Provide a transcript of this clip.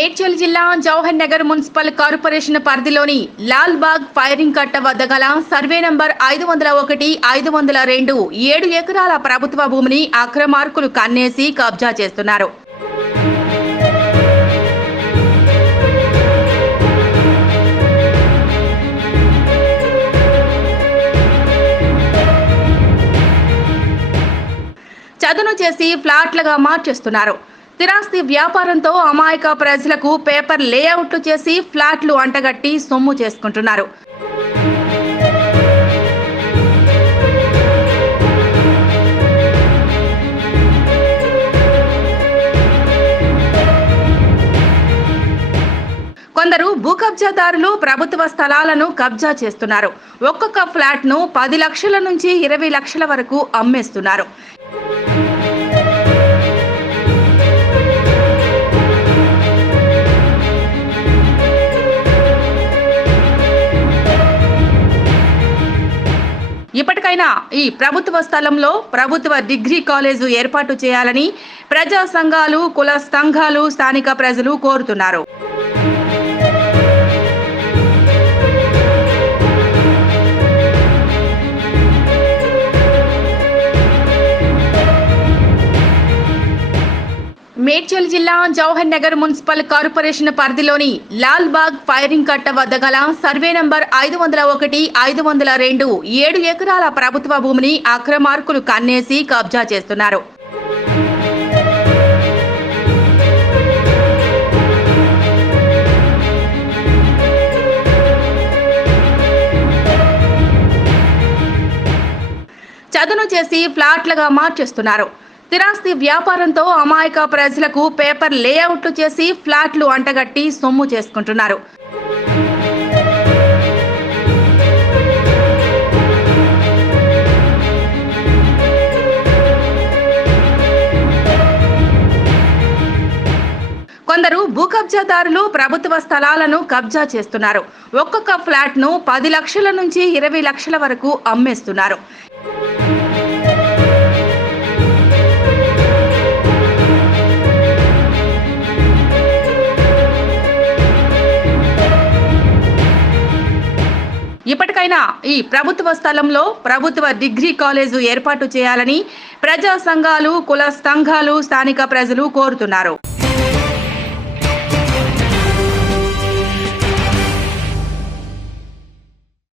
మేడ్చల్ జిల్లా Jawahar Nagar municipal corporation పరిధిలోని Lal Bagh firing కట్ట వద్ద గల సర్వే నంబర్ ఐదు వందల ఒకటి ఐదు వందల రెండు ఏడు ఎకరాల ప్రభుత్వ భూమిని అక్రమార్కులు కన్నేసి కబ్జా చేస్తున్నారు. చదును చేసి ఫ్లాట్లుగా మార్చేస్తున్నారు. స్థిరాస్తి వ్యాపారంతో అమాయక ప్రజలకు పేపర్ లేఅవుట్లు చేసి ఫ్లాట్లు అంటగట్టి సొమ్ము చేసుకుంటున్నారు. కొందరు భూ కబ్జాదారులు ప్రభుత్వ స్థలాలను కబ్జా చేస్తున్నారు. ఒక్కొక్క ఫ్లాట్ను పది లక్షల నుంచి ఇరవై లక్షల వరకు అమ్మేస్తున్నారు. ఇప్పటికైనా ఈ ప్రభుత్వ స్థలంలో ప్రభుత్వ డిగ్రీ కాలేజు ఏర్పాటు చేయాలని ప్రజా సంఘాలు కుల సంఘాలు స్థానిక ప్రజలు కోరుతున్నారు. మేడ్చల్ జిల్లా జవహర్ నగర్ మున్సిపల్ కార్పొరేషన్ పరిధిలోని లాల్ బాగ్ ఫైరింగ్ కట్ట వద్ద గల సర్వే నంబర్ ఐదు వందల ఒకటి ఐదు వందల రెండు ఏడు ఎకరాల ప్రభుత్వ భూమిని అక్రమార్కులు కన్నేసి కబ్జా చేస్తున్నారు. చదును చేసి ఫ్లాట్లుగా మార్చేస్తున్నారు. స్థిరాస్తి వ్యాపారంతో అమాయక ప్రజలకు పేపర్ లేఅవుట్లు చేసి ఫ్లాట్లు అంటగట్టి సొమ్ము చేసుకుంటున్నారు. కొందరు భూ కబ్జాదారులు ప్రభుత్వ స్థలాలను కబ్జా చేస్తున్నారు. ఒక్కొక్క ఫ్లాట్ను పది లక్షల నుంచి ఇరవై లక్షల వరకు అమ్మేస్తున్నారు. ఇప్పటికైనా ఈ ప్రభుత్వ స్థలంలో ప్రభుత్వ డిగ్రీ కాలేజు ఏర్పాటు చేయాలని ప్రజా సంఘాలు కుల సంఘాలు స్థానిక ప్రజలు కోరుతున్నారు.